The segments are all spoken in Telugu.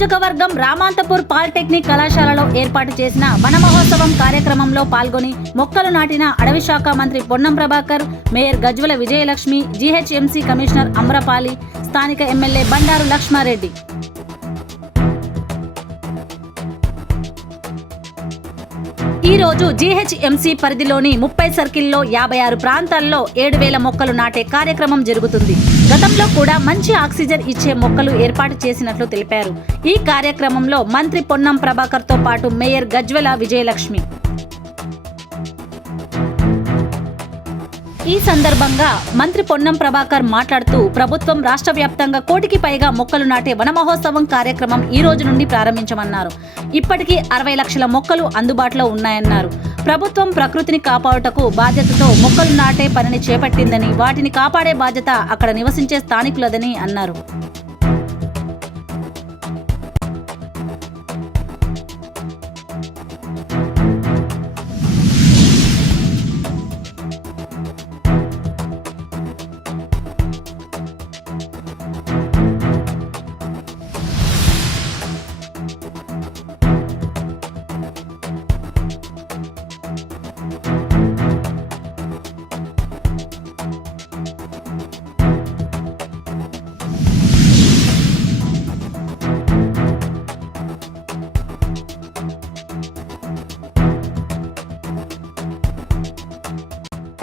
నియోజకవర్గం రామాంతపూర్ పాలిటెక్నిక్ కళాశాలలో ఏర్పాటు చేసిన వన మహోత్సవం కార్యక్రమంలో పాల్గొని మొక్కలు నాటిన అటవీ శాఖ మంత్రి Ponnam Prabhakar, mayor Gajwala Vijayalakshmi, GHMC commissioner Amrapali, స్థానిక ఎమ్మెల్యే బండారు లక్ష్మారెడ్డి. ఈ రోజు జీహెచ్ఎంసీ పరిధిలోని 30 సర్కిల్లో 56 ప్రాంతాల్లో 7,000 మొక్కలు నాటే కార్యక్రమం జరుగుతుంది. గతంలో కూడా మంచి ఆక్సిజన్ ఇచ్చే మొక్కలు ఏర్పాటు చేసినట్లు తెలిపారు. ఈ కార్యక్రమంలో మంత్రి పొన్నం ప్రభాకర్ తో పాటు మేయర్ గజ్వల విజయలక్ష్మి. ఈ సందర్భంగా మంత్రి పొన్నం ప్రభాకర్ మాట్లాడుతూ ప్రభుత్వం రాష్ట్ర వ్యాప్తంగా 1 కోటికి పైగా మొక్కలు నాటే వన మహోత్సవం కార్యక్రమం ఈ రోజు నుండి ప్రారంభించమన్నారు. ఇప్పటికీ 60 లక్షల మొక్కలు అందుబాటులో ఉన్నాయన్నారు. ప్రభుత్వం ప్రకృతిని కాపాడుటకు బాధ్యతతో మొక్కలు నాటే పనిని చేపట్టిందని, వాటిని కాపాడే బాధ్యత అక్కడ నివసించే స్థానికులదని అన్నారు.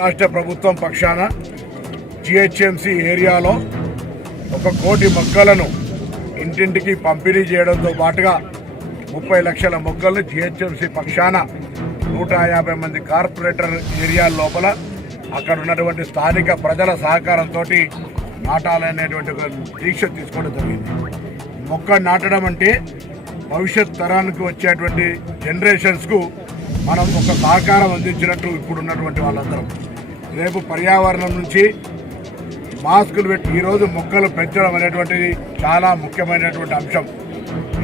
రాష్ట్ర ప్రభుత్వం పక్షాన జిహెచ్ఎంసీ ఏరియాలో 1 కోటి మొక్కలను ఇంటింటికి పంపిణీ చేయడంతో పాటుగా 30 లక్షల మొక్కలను జిహెచ్ఎంసీ పక్షాన 150 మంది కార్పొరేటర్ ఏరియా లోపల అక్కడ ఉన్నటువంటి స్థానిక ప్రజల సహకారంతో నాటాలనేటువంటి ఒక దీక్ష తీసుకోవడం జరిగింది. మొక్క నాటడం అంటే భవిష్యత్ తరానికి వచ్చేటువంటి జనరేషన్స్కు మనం ఒక సహకారం అందించినట్టు ఇప్పుడు ఉన్నటువంటి వాళ్ళందరం. రేపు పర్యావరణం నుంచి మాస్కులు పెట్టి ఈరోజు మొక్కలు పెంచడం అనేటువంటిది చాలా ముఖ్యమైనటువంటి అంశం.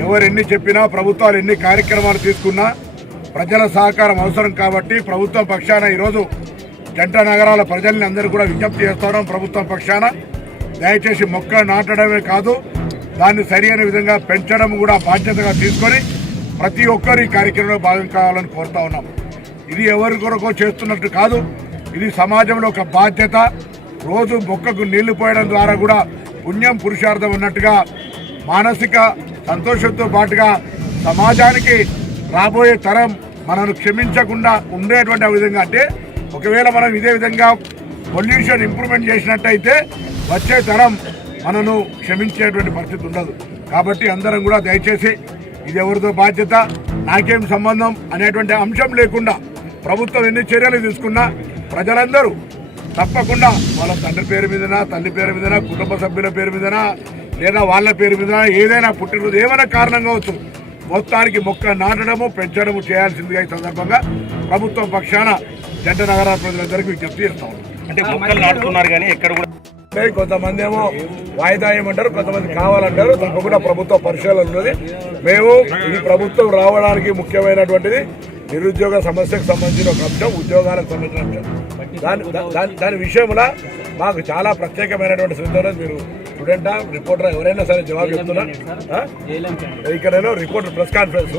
ఎవరు ఎన్ని చెప్పినా, ప్రభుత్వాలు ఎన్ని కార్యక్రమాలు తీసుకున్నా ప్రజల సహకారం అవసరం కాబట్టి ప్రభుత్వం పక్షాన ఈరోజు జంట నగరాల ప్రజల్ని అందరూ కూడా విజ్ఞప్తి చేస్తున్నాం. ప్రభుత్వం పక్షాన దయచేసి మొక్క నాటడమే కాదు, దాన్ని సరైన విధంగా పెంచడం కూడా బాధ్యతగా తీసుకొని ప్రతి ఒక్కరు ఈ కార్యక్రమంలో భాగం కావాలని కోరుతా ఉన్నాం. ఇది ఎవరి కొరకో చేస్తున్నట్టు కాదు, ఇది సమాజంలో ఒక బాధ్యత. రోజు మొక్కకు నీళ్లు పోయడం ద్వారా కూడా పుణ్యం పురుషార్థం ఉన్నట్టుగా మానసిక సంతోషంతో పాటుగా సమాజానికి రాబోయే తరం మనను క్షమించకుండా ఉండేటువంటి విధంగా, అంటే ఒకవేళ మనం ఇదే విధంగా పొల్యూషన్ ఇంప్రూవ్మెంట్ చేసినట్టయితే వచ్చే తరం మనను క్షమించేటువంటి పరిస్థితి ఉండదు. కాబట్టి అందరం కూడా దయచేసి ఇది ఎవరితో బాధ్యత, నాకేం సంబంధం అనేటువంటి అంశం లేకుండా ప్రభుత్వం ఎన్ని చర్యలు తీసుకున్నా ప్రజలందరూ తప్పకుండా వాళ్ళ తండ్రి పేరు మీదనా, తల్లి పేరు మీదనా, కుటుంబ సభ్యుల పేరు మీదనా, లేదా వాళ్ళ పేరు మీదనా, ఏదైనా పుట్టినరోజు ఏమైనా కారణం కావచ్చు, మొత్తానికి మొక్క నాటడము పెంచడము చేయాల్సిందిగా ఈ సందర్భంగా ప్రభుత్వం పక్షాన జంట నగరాల ప్రజలందరికీ విజ్ఞప్తి చేస్తా ఉన్నాం. అంటే మొక్కలు నాటుతున్నారు కానీ ఎక్కడ కూడా కొంతమంది ఏమో వాయిదా ఏమంటారు, కొంతమంది కావాలంటారు. తప్పకుండా ప్రభుత్వ పరిశీలన ఉన్నది. మేము ఈ ప్రభుత్వం రావడానికి ముఖ్యమైనటువంటిది నిరుద్యోగ సమస్యకు సంబంధించిన ఒక అంశం, ఉద్యోగాలకు సంబంధించిన అంశం. దాని విషయంలో మాకు చాలా ప్రత్యేకమైనటువంటి శ్రద్ధ ఉన్నది. మీరు స్టూడెంటా, రిపోర్టరా, ఎవరైనా సరే జవాబు చెప్తున్నా. ఇక్కడేనో రిపోర్టర్ ప్రెస్ కాన్ఫరెన్స్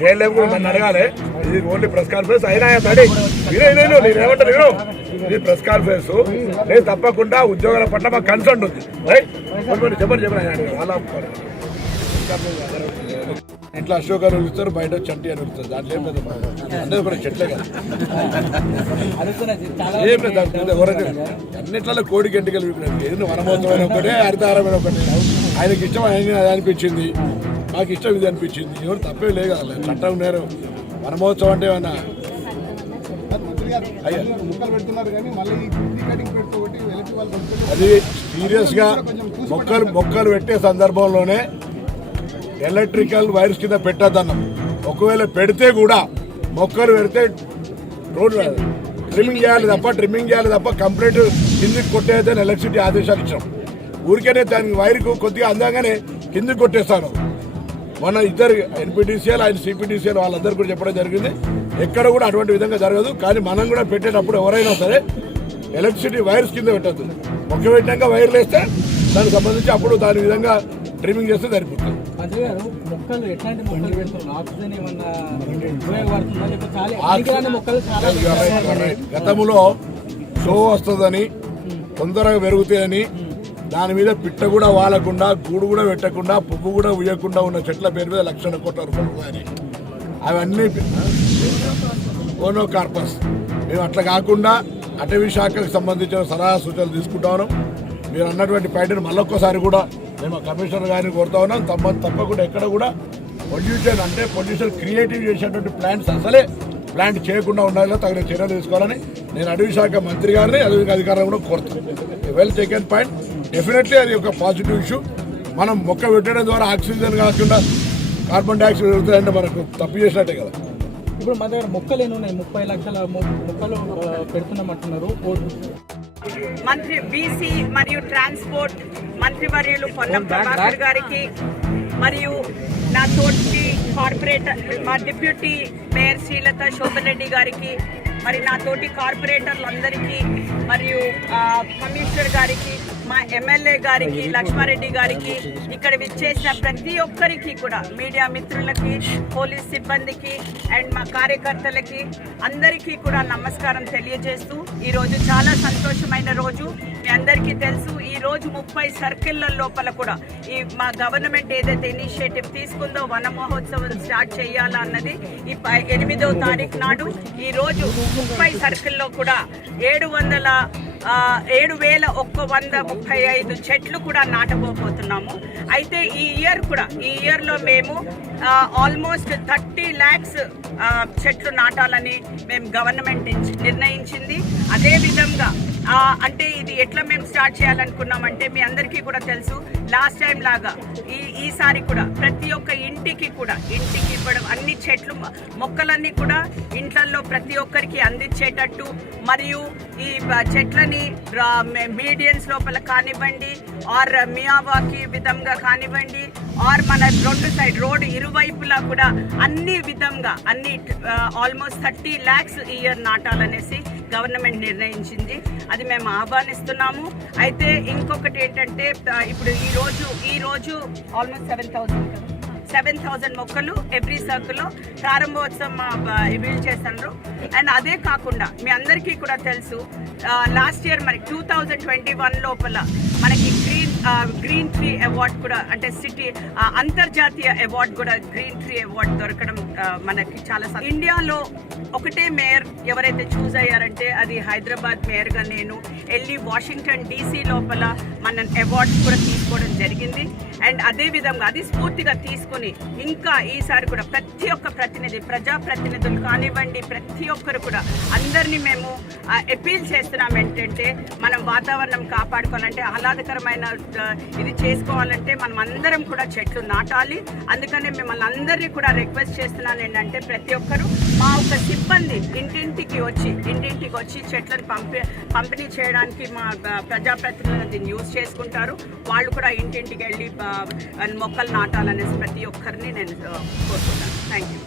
చేయలేము కూడా నన్ను అడగాలి. ఇది ఓన్లీ ప్రెస్ కాన్ఫరెన్స్ అయినా తడి నేనేమంటారు, నేను ఇది ప్రెస్ కాన్ఫరెన్స్. నేను తప్పకుండా ఉద్యోగాల పట్ల మాకు కన్సర్న్ ఉంది. రైట్ చెప్పండి అలా ఇంట్లో అశోక్ అని పిలుస్తారు, బయట చంటి అని పిలుస్తారు. దాంట్లో ఏం లేదు, అందరూ కూడా చెట్లే కదా, ఏం లేదు. దాంట్లో ఎవరైతే అన్నిట్లలో కోడి గంటకెళ్ళి ఏదైనా వనమోత్సవం ఒకటే, హరితహారమైన ఒకటి. ఆయనకి ఇష్టం ఆయన అది అనిపించింది, మాకు ఇష్టం ఇది అనిపించింది. ఎవరు తప్పే లేదు కదా, చట్టం నేరు. వనమహోత్సవం అంటే ఏమన్నా అది సీరియస్గా మొక్కలు పెట్టే సందర్భంలోనే ఎలక్ట్రికల్ వైర్స్ కింద పెట్టద్దన్నాం. ఒకవేళ పెడితే కూడా మొక్కలు పెడితే రోడ్డు ట్రిమ్మింగ్ చేయాలి తప్ప కంప్లీట్ కిందికి కొట్టేదని ఎలక్ట్రిసిటీ ఆదేశాలు ఇచ్చాం. ఊరికేనే దానికి వైర్కు కొద్దిగా అందంగానే కిందికి కొట్టేస్తాను. మన ఇద్దరు ఎన్పీటీసీఎల్, ఆయన సిపిటీసీఎల్ వాళ్ళందరూ కూడా చెప్పడం జరిగింది. ఎక్కడ కూడా అటువంటి విధంగా జరగదు. కానీ మనం కూడా పెట్టేటప్పుడు ఎవరైనా సరే ఎలక్ట్రిసిటీ వైర్స్ కింద పెట్టద్దు. మొక్క పెట్టాక వైర్లు వేస్తే దానికి సంబంధించి అప్పుడు దాని విధంగా ట్రిమ్మింగ్ చేస్తే సరిపోతుంది. మంత్రి గారు మొక్కలు ఎట్లాంటి మొక్కలు పెడుతున్నారు? ఆక్సిజన్ ఏమన్నా ఉపయోగపడుతుందా లేకపోతే చాలా పనికిరాని మొక్కలు చాలా గతంలో షో వస్తుందని తొందరగా పెరుగుతాయని దాని మీద పిట్ట కూడా వాలకుండా గూడు కూడా పెట్టకుండా పువ్వు కూడా ఉయ్యకుండా ఉన్న చెట్ల పేరు మీద 1,00,000 కోట్ల రూపాయలు అని అవన్నీ ఓనోకార్పస్. మేము అట్లా కాకుండా అటవీ శాఖకు సంబంధించిన సలహా సూచనలు తీసుకుంటా ఉన్నాం. మీరు అన్నటువంటి పాయింట్ని మళ్ళొక్కసారి కూడా మేము కమిషనర్ గారిని కోరుతా ఉన్నాం. తప్పకుండా ఎక్కడ కూడా పొల్యూషన్ క్రియేటివ్ చేసేటువంటి ప్లాంట్స్ అసలే ప్లాంట్ చేయకుండా ఉండాలో తగిన చర్యలు తీసుకోవాలని నేను అటవీ శాఖ మంత్రి గారిని అధికారులను కూడా కోరుతాను. Well taken point. డెఫినెట్లీ అది ఒక పాజిటివ్ ఇష్యూ. మనం మొక్క పెట్టడం ద్వారా ఆక్సిజన్ కాకుండా కార్బన్ డైఆక్సైడ్ పెరుగుతాయంటే మనకు తప్పు చేసినట్టే కదా. ఇప్పుడు మన దగ్గర మొక్కలు ఎన్ని ఉన్నాయి? 30 లక్షల మొక్కలు పెడుతున్నామంటున్నారు. మంత్రి బీసీ మరియు ట్రాన్స్పోర్ట్ మంత్రివర్యులు పొన్నం ప్రభాకర్ గారికి మరియు నా తోటి కార్పొరేటర్ మా డిప్యూటీ మేయర్ శ్రీలత శోభన్ రెడ్డి గారికి మరి నా తోటి కార్పొరేటర్లందరికీ మరియు కమిషనర్ గారికి మా ఎమ్మెల్యే గారికి లక్ష్మారెడ్డి గారికి ఇక్కడ విచ్చేసిన ప్రతి ఒక్కరికి కూడా మీడియా మిత్రులకి పోలీస్ సిబ్బందికి అండ్ మా కార్యకర్తలకి అందరికీ కూడా నమస్కారం తెలియజేస్తూ ఈరోజు చాలా సంతోషమైన రోజు. మీ అందరికీ తెలుసు ఈ రోజు 30 సర్కిళ్ల లోపల కూడా ఈ మా గవర్నమెంట్ ఏదైతే ఇనిషియేటివ్ తీసుకుందో వన మహోత్సవం స్టార్ట్ చేయాలా అన్నది ఈ 8వ తారీఖు నాడు ఈ రోజు 30 సర్కిల్లో కూడా 7,135 చెట్లు కూడా నాటబోతున్నాము. అయితే ఈ ఇయర్లో మేము ఆల్మోస్ట్ 30 lakhs చెట్లు నాటాలని మేము గవర్నమెంట్ నిర్ణయించింది. అదేవిధంగా అంటే ఇది ఎట్లా మేము స్టార్ట్ చేయాలనుకున్నామంటే మీ అందరికీ కూడా తెలుసు లాస్ట్ టైం లాగా ఈసారి కూడా ప్రతి ఒక్క ఇంటికి ఇవ్వడం అన్ని చెట్లు మొక్కలన్నీ కూడా ఇంట్లల్లో ప్రతి ఒక్కరికి అందించేటట్టు మరియు ఈ చెట్లని మీడియన్స్ లోపల కానివ్వండి ఆర్ మియావాకి విధంగా కానివ్వండి ఆర్ మన 2 సైడ్ రోడ్డు ఇరువైపులా కూడా అన్ని విధంగా ఆల్మోస్ట్ 30 lakhs ఈ ఇయర్ నాటాలనేసి గవర్నమెంట్ నిర్ణయించింది. అది మేము ఆహ్వానిస్తున్నాము. అయితే ఇంకొకటి ఏంటంటే ఇప్పుడు ఈ రోజు ఆల్మోస్ట్ 7,000 మొక్కలు ఎవ్రీ సర్కిల్లో ప్రారంభోత్సవం రివీల్ చేస్తున్నారు. అండ్ అదే కాకుండా మీ అందరికీ కూడా తెలుసు లాస్ట్ ఇయర్ మరి 2021 లోపల మనకి గ్రీన్ ట్రీ అవార్డ్ కూడా అంటే సిటీ అంతర్జాతీయ అవార్డు కూడా గ్రీన్ ట్రీ అవార్డు దొరకడం మనకి చాలా ఇండియాలో ఒకటే మేయర్ ఎవరైతే చూస్ అయ్యారంటే అది హైదరాబాద్ మేయర్గా నేను వెళ్ళి వాషింగ్టన్ DC లోపల మన అవార్డ్స్ కూడా తీసుకోవడం జరిగింది. అండ్ అదేవిధంగా అది స్ఫూర్తిగా తీసుకుని ఇంకా ఈసారి కూడా ప్రతి ఒక్క ప్రజాప్రతినిధులు కానివ్వండి ప్రతి ఒక్కరు కూడా అందరినీ మేము అపీల్ చేస్తున్నాం ఏంటంటే మనం వాతావరణం కాపాడుకోవాలంటే ఆహ్లాదకరమైన ఇది చేసుకోవాలంటే మనం అందరం కూడా చెట్లు నాటాలి. అందుకనే మిమ్మల్ని అందరినీ కూడా రిక్వెస్ట్ చేస్తున్నాను ఏంటంటే ప్రతి ఒక్కరు మా ఒక సిబ్బంది ఇంటింటికి వచ్చి చెట్లను పంపిణీ చేయడానికి మా ప్రజాప్రతినిధులు దీన్ని యూజ్ చేసుకుంటారు. వాళ్ళు కూడా ఇంటింటికి వెళ్ళి మొక్కలు నాటాలనేసి ప్రతి ఒక్కరిని నేను కోరుకుంటాను. Thank you.